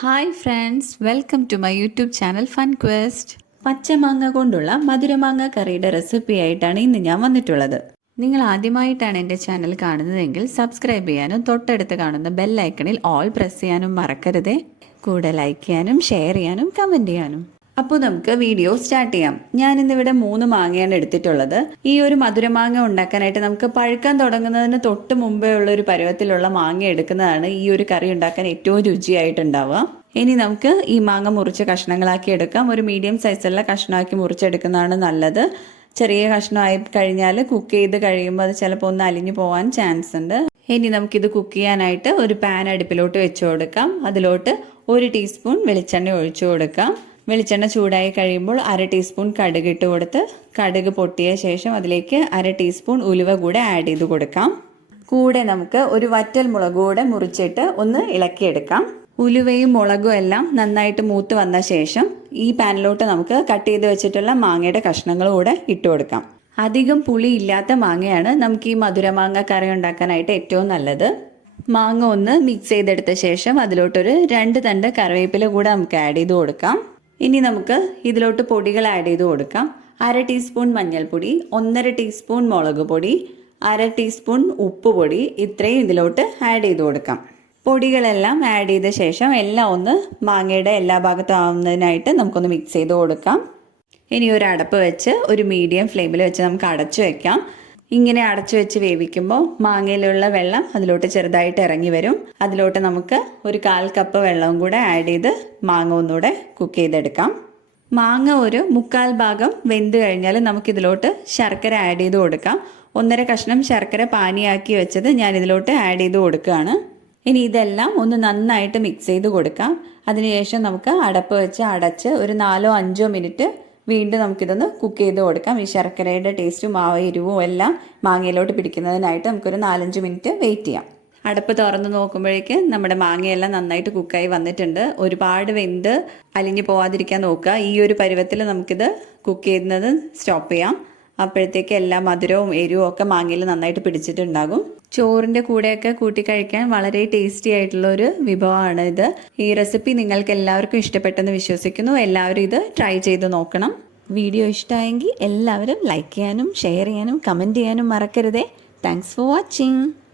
Hi friends, welcome to my YouTube channel Fun Quest. പച്ചമാങ്ങ കൊണ്ടുള്ള മധുരമാങ്ങ കറിയുടെ റെസിപ്പി ആയിട്ടാണ് ഇന്ന് ഞാൻ വന്നിട്ടുള്ളത്. നിങ്ങൾ ആദ്യമായിട്ടാണ് എൻ്റെ ചാനൽ കാണുന്നതെങ്കിൽ സബ്സ്ക്രൈബ് ചെയ്യാനും തൊട്ടടുത്ത് കാണുന്ന ബെൽ ഐക്കണിൽ ഓൾ പ്രസ് ചെയ്യാനും മറക്കരുതേ. കൂടെ ലൈക്ക് ചെയ്യാനും ഷെയർ ചെയ്യാനും കമൻറ്റ് ചെയ്യാനും. അപ്പോൾ നമുക്ക് വീഡിയോ സ്റ്റാർട്ട് ചെയ്യാം. ഞാനിന്നിവിടെ 3 മാങ്ങയാണ് എടുത്തിട്ടുള്ളത്. ഈ ഒരു മധുരമാങ്ങ ഉണ്ടാക്കാനായിട്ട് നമുക്ക് പഴുക്കാൻ തുടങ്ങുന്നതിന് തൊട്ട് മുമ്പേ ഉള്ള ഒരു പരുവത്തിലുള്ള മാങ്ങ എടുക്കുന്നതാണ് ഈ ഒരു കറി ഉണ്ടാക്കാൻ ഏറ്റവും രുചിയായിട്ടുണ്ടാവുക. ഇനി നമുക്ക് ഈ മാങ്ങ മുറിച്ച് കഷ്ണങ്ങളാക്കി എടുക്കാം. ഒരു മീഡിയം സൈസുള്ള കഷ്ണമാക്കി മുറിച്ചെടുക്കുന്നതാണ് നല്ലത്. ചെറിയ കഷ്ണമായി കഴിഞ്ഞാൽ കുക്ക് ചെയ്ത് കഴിയുമ്പോൾ അത് ചിലപ്പോൾ ഒന്ന് അലിഞ്ഞു പോകാൻ ചാൻസ് ഉണ്ട്. ഇനി നമുക്കിത് കുക്ക് ചെയ്യാനായിട്ട് ഒരു പാൻ അടുപ്പിലോട്ട് വെച്ച് കൊടുക്കാം. അതിലോട്ട് 1 ടീസ്പൂൺ വെളിച്ചെണ്ണ ഒഴിച്ചു കൊടുക്കാം. വെളിച്ചെണ്ണ ചൂടായി കഴിയുമ്പോൾ 1/2 ടീസ്പൂൺ കടുക് ഇട്ട് കൊടുത്ത് കടുക് പൊട്ടിയ ശേഷം അതിലേക്ക് 1/2 ടീസ്പൂൺ ഉലുവ കൂടെ ആഡ് ചെയ്ത് കൊടുക്കാം. കൂടെ നമുക്ക് ഒരു വറ്റൽ മുളക് കൂടെ മുറിച്ചിട്ട് ഒന്ന് ഇളക്കിയെടുക്കാം. ഉലുവയും മുളകും എല്ലാം നന്നായിട്ട് മൂത്ത് വന്ന ശേഷം ഈ പാനിലോട്ട് നമുക്ക് കട്ട് ചെയ്ത് വെച്ചിട്ടുള്ള മാങ്ങയുടെ കഷ്ണങ്ങൾ കൂടെ ഇട്ട് കൊടുക്കാം. അധികം പുളി ഇല്ലാത്ത മാങ്ങയാണ് നമുക്ക് ഈ മധുരമാങ്ങ കറി ഉണ്ടാക്കാനായിട്ട് ഏറ്റവും നല്ലത്. മാങ്ങ ഒന്ന് മിക്സ് ചെയ്തെടുത്ത ശേഷം അതിലോട്ടൊരു 2 തണ്ട് കറിവേപ്പില കൂടെ നമുക്ക് ആഡ് ചെയ്ത് കൊടുക്കാം. ഇനി നമുക്ക് ഇതിലോട്ട് പൊടികൾ ആഡ് ചെയ്ത് കൊടുക്കാം. 1/2 ടീസ്പൂൺ മഞ്ഞൾപ്പൊടി, 1/2 ടീസ്പൂൺ മുളക് പൊടി, 1/2 ടീസ്പൂൺ ഉപ്പ് പൊടി, ഇത്രയും ഇതിലോട്ട് ആഡ് ചെയ്ത് കൊടുക്കാം. പൊടികളെല്ലാം ആഡ് ചെയ്ത ശേഷം എല്ലാം ഒന്ന് മാങ്ങയുടെ എല്ലാ ഭാഗത്തും ആവുന്നതിനായിട്ട് നമുക്കൊന്ന് മിക്സ് ചെയ്ത് കൊടുക്കാം. ഇനി ഒരു അടപ്പ് വെച്ച് ഒരു മീഡിയം ഫ്ലെയിമിൽ വെച്ച് നമുക്ക് അടച്ചു വെക്കാം. ഇങ്ങനെ അടച്ചു വെച്ച് വേവിക്കുമ്പോൾ മാങ്ങയിലുള്ള വെള്ളം അതിലോട്ട് ചെറുതായിട്ട് ഇറങ്ങി വരും. അതിലോട്ട് നമുക്ക് ഒരു 1/4 കപ്പ് വെള്ളവും കൂടെ ആഡ് ചെയ്ത് മാങ്ങ ഒന്നുകൂടെ കുക്ക് ചെയ്തെടുക്കാം. മാങ്ങ ഒരു 1/4 ഭാഗം വെന്ത് കഴിഞ്ഞാൽ നമുക്കിതിലോട്ട് ശർക്കര ആഡ് ചെയ്ത് കൊടുക്കാം. 1/2 കഷ്ണം ശർക്കര പാനിയാക്കി വെച്ചത് ഞാൻ ഇതിലോട്ട് ആഡ് ചെയ്ത് കൊടുക്കുകയാണ്. ഇനി ഇതെല്ലാം ഒന്ന് നന്നായിട്ട് മിക്സ് ചെയ്ത് കൊടുക്കാം. അതിനുശേഷം നമുക്ക് അടപ്പ് വെച്ച് അടച്ച് ഒരു 4-5 മിനിറ്റ് വീണ്ടും നമുക്കിതൊന്ന് കുക്ക് ചെയ്ത് കൊടുക്കാം. ഈ ശർക്കരയുടെ ടേസ്റ്റും എരിവും എല്ലാം മാങ്ങയിലോട്ട് പിടിക്കുന്നതിനായിട്ട് നമുക്കൊരു 4-5 മിനിറ്റ് വെയിറ്റ് ചെയ്യാം. അടപ്പ് തുറന്ന് നോക്കുമ്പോഴേക്ക് നമ്മുടെ മാങ്ങയെല്ലാം നന്നായിട്ട് കുക്കായി വന്നിട്ടുണ്ട്. ഒരുപാട് വെന്ത് അലിഞ്ഞു പോവാതിരിക്കാൻ നോക്കുക. ഈ ഒരു പരുവത്തിൽ നമുക്കിത് കുക്ക് ചെയ്യുന്നത് സ്റ്റോപ്പ് ചെയ്യാം. അപ്പോഴത്തേക്ക് എല്ലാ മധുരവും എരിവും ഒക്കെ മാങ്ങയിൽ നന്നായിട്ട് പിടിച്ചിട്ടുണ്ടാകും. ചോറിൻ്റെ കൂടെയൊക്കെ കൂട്ടി കഴിക്കാൻ വളരെ ടേസ്റ്റി ആയിട്ടുള്ള ഒരു വിഭവമാണ് ഇത്. ഈ റെസിപ്പി നിങ്ങൾക്ക് എല്ലാവർക്കും ഇഷ്ടപ്പെട്ടെന്ന് വിശ്വസിക്കുന്നു. എല്ലാവരും ഇത് ട്രൈ ചെയ്ത് നോക്കണം. വീഡിയോ ഇഷ്ടമായെങ്കിൽ എല്ലാവരും ലൈക്ക് ചെയ്യാനും ഷെയർ ചെയ്യാനും കമൻറ്റ് ചെയ്യാനും മറക്കരുതേ. Thanks for watching.